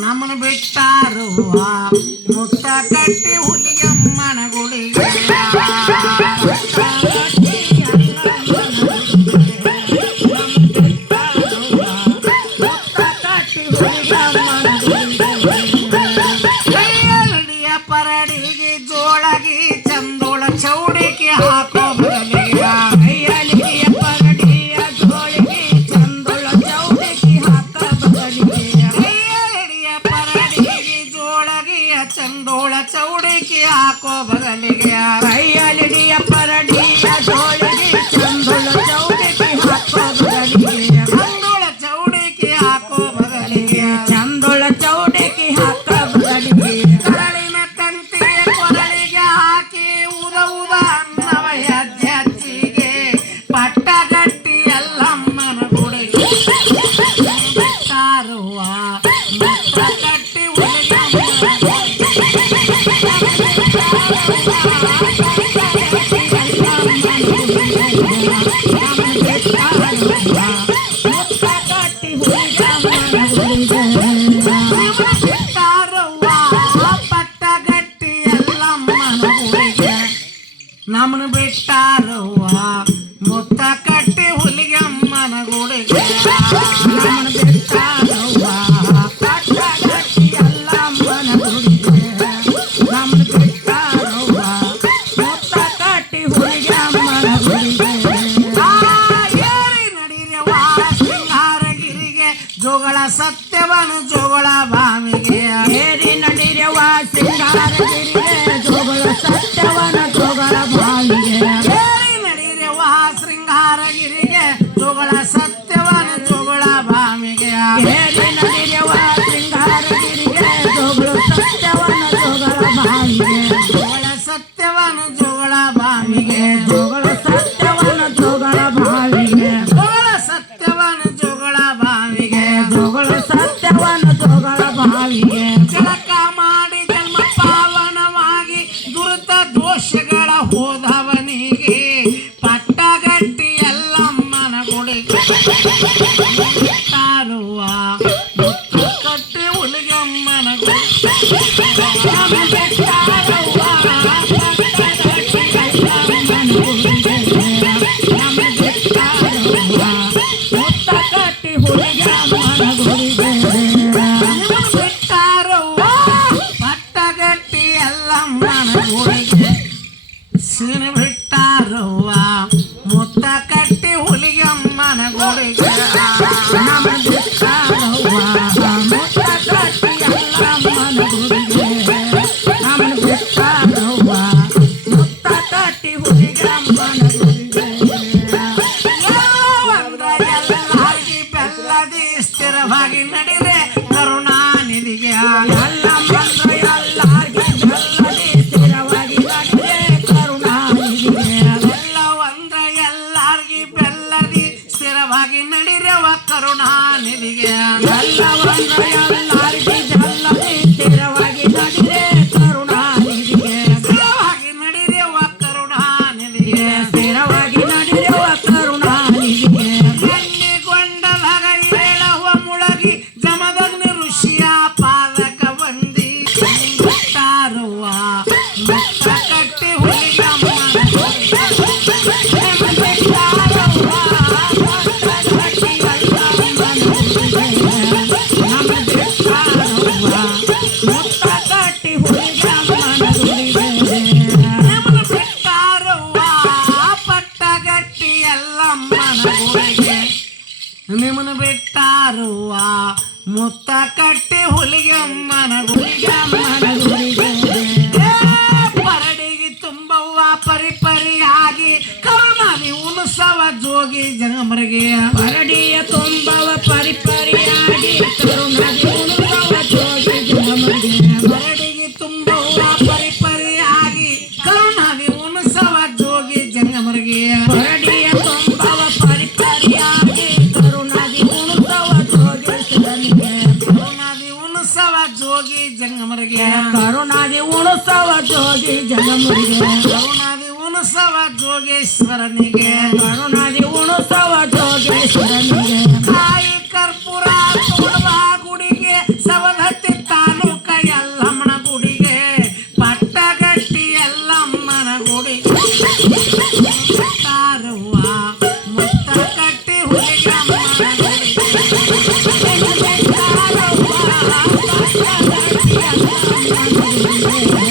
ನಮ್ಮನ ಬಿಟ್ಟಾರು ಮುತ್ತ ಕಟ್ಟಿ ಹುಲಿಗಮ್ಮನ ಗುಡಿಗೆ ಕೈಯಲ್ಲಿಯ ಪರಡಿಗೆ ಜೋಳಗಿ ಚಂದೋಳ ಚೌಡಿಕೆ ಹಾಕೋ ಬರಲಿಯ ಕೈಯಲ್ಲಿಯ ಪರಡಿಯ ಜೋಳಿಗೆ ಚಂದೋಳ ಚೌಡಿಕೆ ಹಾಕ ಬರಲಿಯ ಕೈಯಲ್ಲಿಯ ಪರಡಿಗೆ ಜೋಳಗಿಯ ಚಂದೋಳ ಚೌಡಿಕೆ ಹಾಕೋ ಬರಲಿಗೆ ಕೈಯಲ್ಲಿಯ ಪರಡಿಯ ಜೋಳಿಗೆ ಚಂದೋಳ ಚೌಡಿಕೆ ಹಾಕೋ ಬರಲಿಗೆ ಚಂದೋಳ ಚೌಡಿಕೆ ಹಾಕೋ ಬರಲಿಗೆ ಚಂದೋಳ ಚೌಡಿಕೆ ಹಾಕ ಬರಲಿಗೆ ಕರಳಿನ ತಂತಿಯ ಕೊರಳಿಗೆ ಹಾಕಿ ಉದ ಉದ ಅನ್ನವ ಹೆಜ್ಜೆ ಹಚ್ಚಿಗೆ ಪಟ್ಟಗಟ್ಟಿ ಎಲ್ಲಮ್ಮನ ಗುಡಿಗೆ ಬಿಟ್ಟಾರುವ ಮುತ್ತ ಕಟ್ಟಿ ಪಟ್ಟಗಟ್ಟಿ ಎಲ್ಲಮ್ಮನ ಗುಡಿಗೆ ನಮ್ಮನ ಬಿಟ್ಟಾರವ್ವ ಮುತ್ತ ಕಟ್ಟಿ ಹುಲಿಗಮ್ಮನ ಗುಡಿಗೆ ನಮ್ಮನ ಬಿಟ್ಟಾರವ್ವ ಪಟ್ಟಗಟ್ಟಿ ಎಲ್ಲಮ್ಮನ ಗುಡಿಗೆ ನಮ್ಮನ ಬಿಟ್ಟಾರವ್ವ ಮುತ್ತ ಕಟ್ಟಿ ಹುಲಿಗಮ್ಮನ ಗುಡಿಗೆ ಏರಿ ನಡೀರವ್ವ ಸಿಂಗಾರಗಿರಿಗೆ ಜೋಗಳ ಸತ್ಯವನು ಜೋಗಳ ಬಾವಿಗೆ ಏರಿ ನಡೀರವ್ವ ಸಿಂಗಾರಗಿರಿಗೆ ಜೋಗಳ ಸತ್ಯವನ ಜೋಗಳ ಬಾವಿಗೆ ಏರಿ ನಡೀರವ್ವ ಶೃಂಗಾರಗಿರಿಗೆ ಜೋಗಳ ಸತ್ಯವನ ಜೋಗಳ ಬಾವಿಗೆ ಏರಿ ನಡೀರವ್ವ ಶೃಂಗಾರಗಿರಿಗೆ ಜೋಗಳ ಸತ್ಯವನ ಜೋಗಳ ಬಾವಿಗೆ ಜೋಗಳ ಸತ್ಯವನ ಜೋಗಳ ಬಾವಿಗೆ ಜೋಗಳ ಸತ್ಯವನ ಜೋಗಳ ಬಾವಿಗೆ ಜೋಗಳ ಸತ್ಯವನ ಜೋಗಳ ಬಾವಿಗೆ ಜೋಗಳ ಸತ್ಯವನ ಜೋಗಳ ಬಾವಿಗೆ ಜಳಕ ಮಾಡಿ ಜನ್ಮ ಪಾವನವಾಗಿ ದುರಿತ ದೋಷಗಳ ಹೋದವನಿಗೆ ಪಟ್ಟಗಟ್ಟಿ ಎಲ್ಲಮ್ಮನ ಗುಡಿಗೆ ಬಿಟ್ಟಾರುವ ಮುತ್ತ ಕಟ್ಟಿ ಹುಲಿಗಮ್ಮನ ಗುಡಿಗೆ ಬಿಟ್ಟಾರವ್ವ ಪಟ್ಟಗಟ್ಟಿ ಎಲ್ಲಮ್ಮನ ಗುಡಿಗೆ ನಮ್ಮ ಬಿಟ್ಟಾರವ್ವ ಮುತ್ತ ಕಟ್ಟಿ ಹುಲಿಗಮ್ಮನ ಗುಡಿಗೆ ಬಿಟ್ಟಾರವ್ವ ಪಟ್ಟಗಟ್ಟಿ ಎಲ್ಲಮ್ಮನ ಗುಡಿಗೆ ಸೀನ ಬಿಟ್ಟಾರವ್ವ ಮುತ್ತ ಕಟ್ಟಿ ಹುಲಿಗಮ್ಮನ ಗುಡಿಗೆ ನಮ್ಮ ಬಿಟ್ಟಾರವ್ವ ಮುತ್ತ ಕಟ್ಟಿ ಎಲ್ಲಮ್ಮನ ಗುಡಿಗೆ ನಮ್ಮ ಬಿಟ್ಟಾರವ್ವ ಮುತ್ತ ಕಟ್ಟಿ ಹುಲಿಗಮ್ಮನ ಗುಡಿಗೆ ಎಲ್ಲವಂದ್ರ ಎಲ್ಲಾರ್ಗಿ ಬೆಲ್ಲದಿ ಸ್ಥಿರವಾಗಿ ನಡಿರೆ ಕರುಣಾನಿಧಿಗೆ ಎಲ್ಲಮ್ಮಂದ್ರ ಎಲ್ಲಾರ್ಗಿ ಬೆಲ್ಲದಿ ಸ್ಥಿರವಾಗಿ ನಡಿರೆ ಕರುಣಾನಿಧಿಗೆ ಎಲ್ಲವಂದ್ರ ಎಲ್ಲಾರ್ಗಿ ಬೆಲ್ಲದಿ ಸ್ಥಿರವಾಗಿ ನಡಿರವ ಕರುಣಾನಿಧಿಗೆ ಎಲ್ಲವಂದ್ರ ಎಲ್ಲಾರ್ಗಿ ಬೆಲ್ಲದಿ ಸ್ಥಿರವಾಗಿ ನಡಿರೆ ಕರುಣಾನಿಧಿಗೆ ಸ್ಥಿರವಾಗಿ ನಡಿರವ ಕರುಣಾನಿಧಿಗೆ ಸ್ಥಿರವಾಗಿ ನಡಿರವ ಕರುಣಾನಿಧಿಗೆ ಎಣ್ಣಿಗೊಂಡಲಗ ಏಳವ ಮುಳಗಿ ಜಮದಗ್ನಿ ಋಷಿಯ ಪಾದಕ ಬಂದಿ ಬಿಟ್ಟಾರುವ ಮುತ್ತ ಕಟ್ಟಿ ಹುಲಿಗಮ್ಮನ ಗುಡಿಗೆ ಬಿಟ್ಟಾರವ್ವ ಪಟ್ಟಗಟ್ಟಿ ಎಲ್ಲಮ್ಮನ ಗುಡಿಗೆ ನಮ್ಮ ಬಿಟ್ಟಾರವ್ವ ಮುತ್ತ ಕಟ್ಟಿ ಹುಲಿಗಮ್ಮನ ಗುಡಿಗೆ ನಮ್ಮನ ಬಿಟ್ಟಾರವ್ವ ಪಟ್ಟಗಟ್ಟಿ ಎಲ್ಲಮ್ಮನ ಗುಡಿಗೆ ನಿಮ್ಮನ ಬಿಟ್ಟಾರುವ ಮುತ್ತ ಕಟ್ಟಿ ಹುಲಿಗಮ್ಮನ ಹುಲಿಗಮ್ಮನ ಗುಡಿಗೆ ಪರಡಿಗೆ ತುಂಬವ್ವ ಪರಿಪರಿಯಾಗಿ ಕರುಣಾದಿ ಉಣಸವ ಜೋಗಿ ಜಂಗಮರಿಗೆ ಪರಡಿಯ ತುಂಬವ ಪರಿಪರಿಯಾಗಿ ಕರುಣಾದಿ ಉಣಸವ ಜೋಗಿ ಜಂಗಮರಿಗೆ ಪರಡಿಗೆ ತುಂಬವ್ವ ಪರಿಪರಿಯಾಗಿ ಕರುಣಾದಿ ಉಣಸವ ಜೋಗಿ ಜಂಗಮರಿಗೆ ಪರಡಿಯ ತುಂಬವ ಪರಿಪರಿಯಾಗಿ ಕರುಣಾದಿ ಉಣಸವ ಜೋಗಿ ಶಿವನಿಗೆ ಕರುಣಾದಿ ಉಣಸವ ಜೋಗಿ ಜಂಗಮರಿಗೆ ಕರುಣಾದಿ ಉಣಸವ ಜೋಗಿ ಜಂಗಮರಿಗೆ ಕರುಣಾದಿ ಉಣಸವ ಜೋಗೇಶ್ವರನಿಗೆ ಕರುಣಾದಿ ಉಣಸವ ಜೋಗೇಶ್ವರನಿಗೆ ಕಾಯಿ ಕರ್ಪೂರ ತುಳುವ ಗುಡಿಗೆ ಸವದತ್ತಿ ಮನದೊಂದು